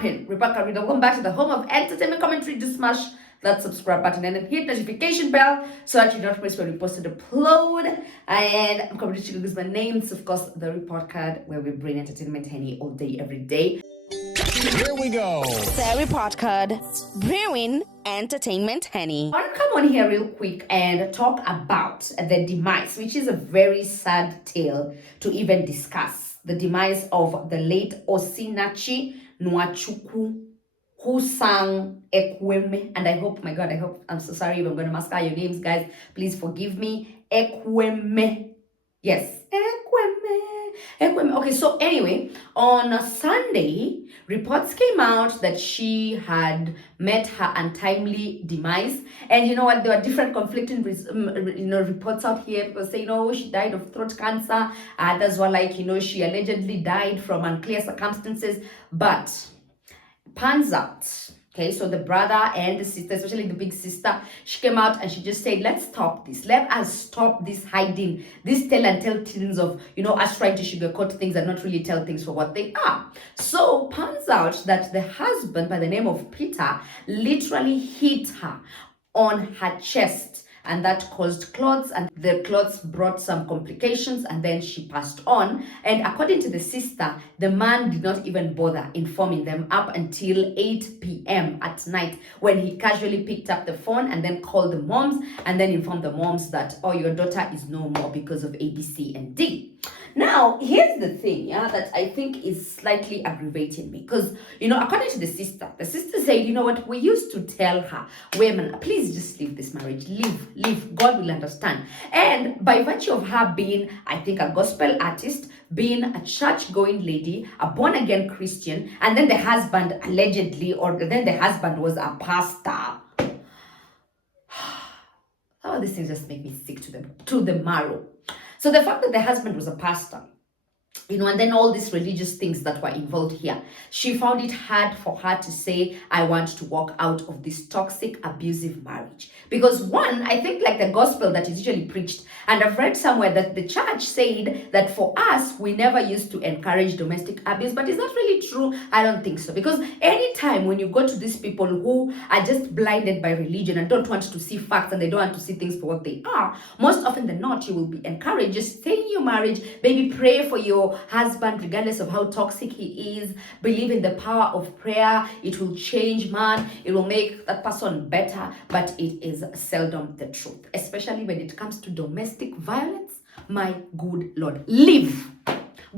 popping? Rebecca, welcome back to the home of entertainment commentary. Just smash that subscribe button and then hit notification bell so that you don't miss when we post and upload. And I'm Comedy Chico is my name. It's of course the report card where we bring entertainment honey all day, every day. Here we go. The report card, brewing entertainment honey. I want to come on here real quick and talk about the demise, which is a very sad tale to even discuss. The demise of the late Osinachi Nwachukwu, who sang Ekweme. And I hope, my God, I'm so sorry if I'm going to massacre your names, guys. Please forgive me. Ekweme. Yes. Ekweme. Okay, so anyway, on Sunday, reports came out that she had met her untimely demise. And you know what? There were different conflicting reports out here. People say, she died of throat cancer. Others were like, she allegedly died from unclear circumstances. But pans out. Okay, so the brother and the sister, especially the big sister, she came out and she just said, let's stop this. Let us stop this hiding, this tell and tell things of, us trying to sugarcoat things and not really tell things for what they are. So pans out that the husband by the name of Peter literally hit her on her chest. And that caused clots, and the clots brought some complications, and then she passed on. And according to the sister, the man did not even bother informing them up until 8 p.m. at night, when he casually picked up the phone and then called the moms and then informed the moms that, your daughter is no more because of A, B, C, and D. Now, here's the thing, that I think is slightly aggravating me. Because, according to the sister said, what, we used to tell her, women, please just leave this marriage. Leave. God will understand. And by virtue of her being, I think, a gospel artist, being a church-going lady, a born-again Christian, and then the husband allegedly, or then the husband was a pastor. All these things just make me sick to the marrow. So the fact that the husband was a pastor, and then all these religious things that were involved here, she found it hard for her to say, I want to walk out of this toxic, abusive marriage. Because one, I think like the gospel that is usually preached, and I've read somewhere that the church said that for us, we never used to encourage domestic abuse, but is that really true? I don't think so. Because anytime when you go to these people who are just blinded by religion and don't want to see facts and they don't want to see things for what they are, most often than not, you will be encouraged, just stay in your marriage, baby, pray for your husband, regardless of how toxic he is. Believe in the power of prayer. It will change man. It will make that person better. But it is seldom the truth, especially when it comes to domestic violence. My good Lord, leave.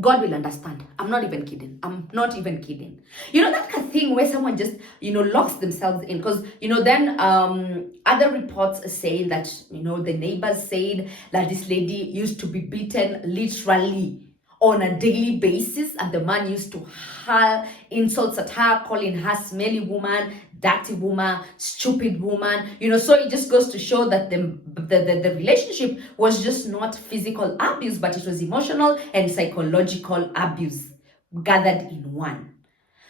God will understand. I'm not even kidding. That kind of thing where someone just, locks themselves in. Because, then other reports saying that, the neighbors said that this lady used to be beaten literally on a daily basis, and the man used to hurl insults at her, calling her smelly woman, dirty woman, stupid woman. So it just goes to show that the relationship was just not physical abuse, but it was emotional and psychological abuse gathered in one.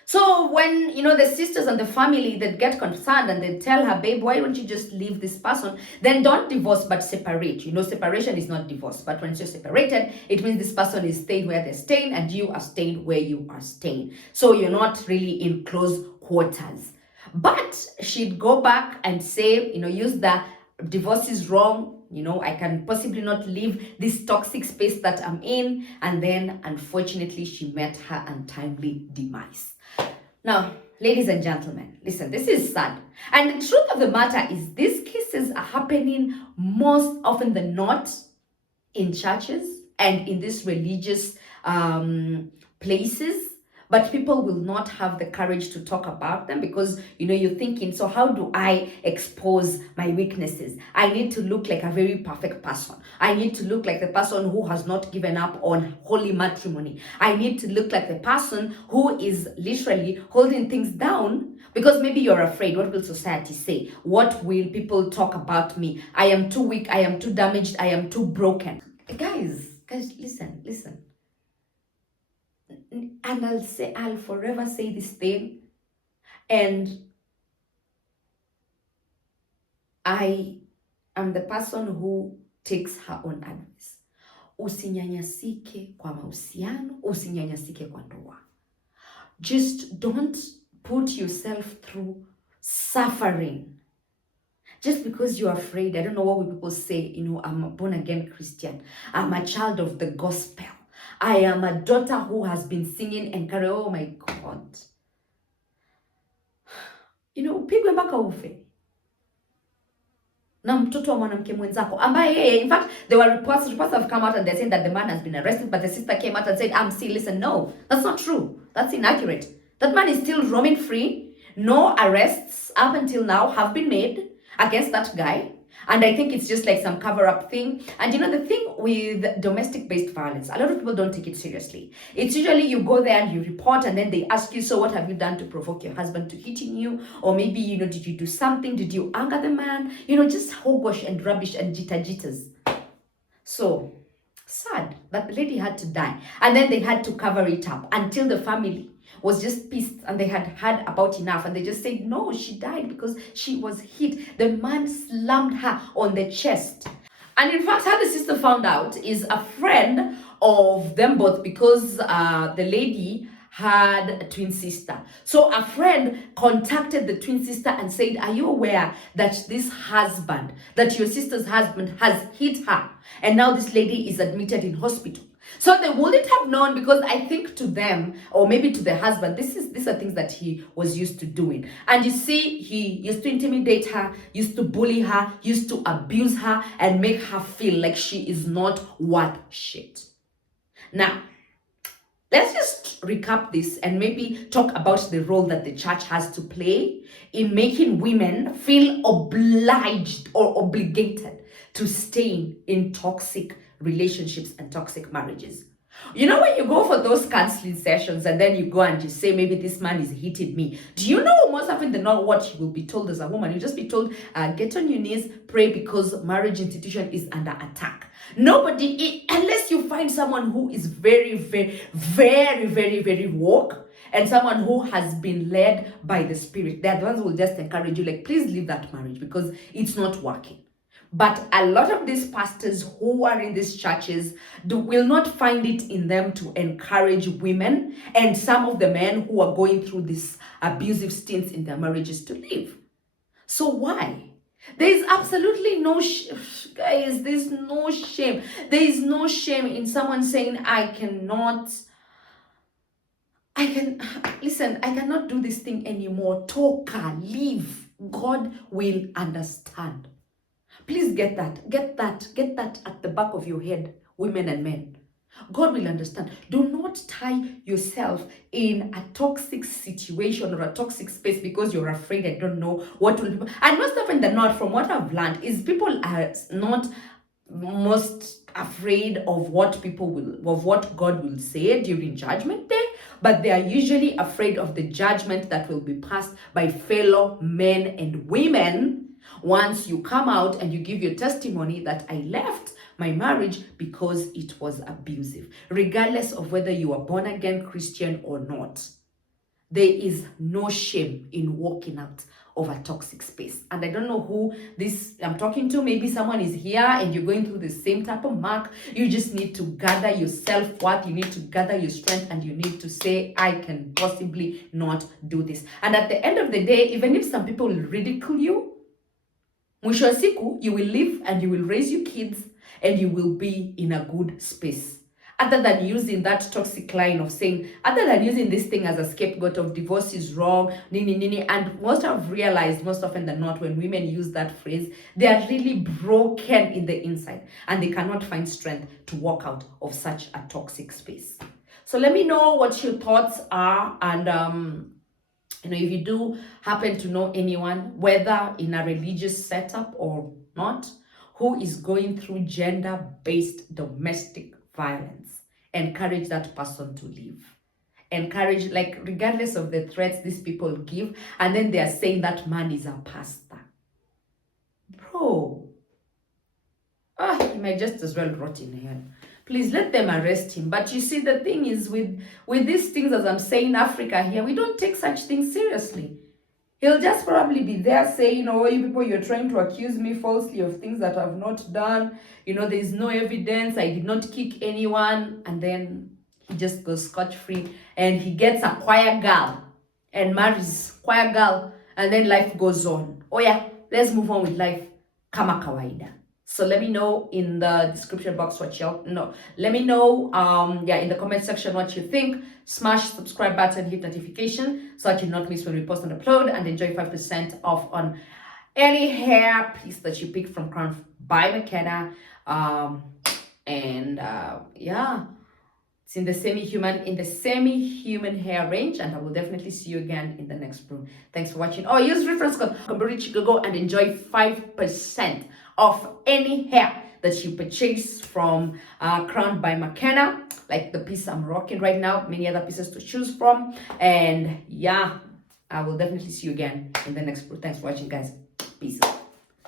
So when, the sisters and the family that get concerned and they tell her, babe, why don't you just leave this person? Then don't divorce, but separate. Separation is not divorce. But when you're separated, it means this person is staying where they're staying and you are staying where you are staying. So you're not really in close quarters. But she'd go back and say, use the divorce is wrong. I can possibly not leave this toxic space that I'm in. And then, unfortunately, she met her untimely demise. Now, ladies and gentlemen, listen, this is sad. And the truth of the matter is these cases are happening most often than not in churches and in these religious places. But people will not have the courage to talk about them because, you're thinking, so how do I expose my weaknesses? I need to look like a very perfect person. I need to look like the person who has not given up on holy matrimony. I need to look like the person who is literally holding things down because maybe you're afraid. What will society say? What will people talk about me? I am too weak. I am too damaged. I am too broken. Guys, listen. And I'll forever say this thing, and I am the person who takes her own advice. Usinyanyasike kwa mahusiano, usinyanyasike kwa ndoa. Just don't put yourself through suffering just because you're afraid. I don't know what will people say, I'm a born again Christian. I'm a child of the gospel. I am a daughter who has been singing and carry. Oh my God. Upigwe mpaka ufe na mtoto wa mwanamke mwenzako ambaye yeye, in fact there were reports have come out and they're saying that the man has been arrested, but the sister came out and said, listen, no, that's not true, that's inaccurate. That man is still roaming free. No arrests up until now have been made against that guy, and I think it's just like some cover-up thing. And the thing with domestic-based violence, a lot of people don't take it seriously. It's usually you go there and you report, and then they ask you, so what have you done to provoke your husband to hitting you? Or maybe, did you do something? Did you anger the man? Just hogwash and rubbish and jitters. So, sad that the lady had to die. And then they had to cover it up until the family was just pissed and they had had about enough, and they just said, no, she died because she was hit. The man slammed her on the chest. And in fact, how the sister found out is a friend of them both, because the lady had a twin sister. So a friend contacted the twin sister and said, are you aware that that your sister's husband has hit her? And now this lady is admitted in hospital. So they wouldn't have known, because I think to them, or maybe to the husband, these are things that he was used to doing. And you see, he used to intimidate her, used to bully her, used to abuse her, and make her feel like she is not worth shit. Now, let's just recap this and maybe talk about the role that the church has to play in making women feel obliged or obligated to stay in toxic relationships and toxic marriages. When you go for those counseling sessions and then you go and you say, maybe this man is hitting me, do you know most often than not what you will be told as a woman? You'll just be told, get on your knees, pray, because marriage institution is under attack. Nobody, unless you find someone who is very, very, very, very, very woke, and someone who has been led by the Spirit, they're the ones who will just encourage you, like, please leave that marriage because it's not working. But a lot of these pastors who are in these churches will not find it in them to encourage women and some of the men who are going through these abusive stints in their marriages to leave. So why? There is absolutely no guys, there's no shame. There is no shame in someone saying, I cannot do this thing anymore. Toka, leave. God will understand. Please get that at the back of your head, women and men. God will understand. Do not tie yourself in a toxic situation or a toxic space because you're afraid I don't know what will be. And most often than not, from what I've learned, is people are not most afraid of what God will say during Judgment Day, but they are usually afraid of the judgment that will be passed by fellow men and women once you come out and you give your testimony that I left my marriage because it was abusive. Regardless of whether you are born again Christian or not, there is no shame in walking out of a toxic space. And I don't know who this I'm talking to. Maybe someone is here and you're going through the same type of mark. You just need to gather your self-worth. You need to gather your strength, and you need to say, I can possibly not do this. And at the end of the day, even if some people will ridicule you, mwisho wa siku, you will live and you will raise your kids and you will be in a good space. Other than using that toxic line of saying, other than using this thing as a scapegoat of divorce is wrong, nini. And most have realized, most often than not, when women use that phrase, they are really broken in the inside and they cannot find strength to walk out of such a toxic space. So let me know what your thoughts are, and if you do happen to know anyone, whether in a religious setup or not, who is going through gender-based domestic violence, encourage that person to leave. Encourage, regardless of the threats these people give, and then they are saying that man is a pastor. Bro, he might just as well rot in hell. Please let them arrest him. But you see, the thing is with these things, as I'm saying, Africa here, we don't take such things seriously. He'll just probably be there saying, oh, you people, you're trying to accuse me falsely of things that I've not done. There's no evidence. I did not kick anyone. And then he just goes scot-free and he gets a choir girl and marries choir girl, and then life goes on. Oh yeah, let's move on with life kama kawaida. So let me know in the description box what let me know in the comment section what you think. Smash subscribe button, hit notification so that you not miss when we post and upload, and enjoy 5% off on any hair piece that you pick from Crown by McKenna. It's in the semi-human hair range, and I will definitely see you again in the next brew. Thanks for watching. Oh, use reference code Chicago and enjoy 5% off any hair that you purchase from Crown by McKenna, like the piece I'm rocking right now. Many other pieces to choose from, and yeah, I will definitely see you again in the next brew. Thanks for watching, guys. Peace.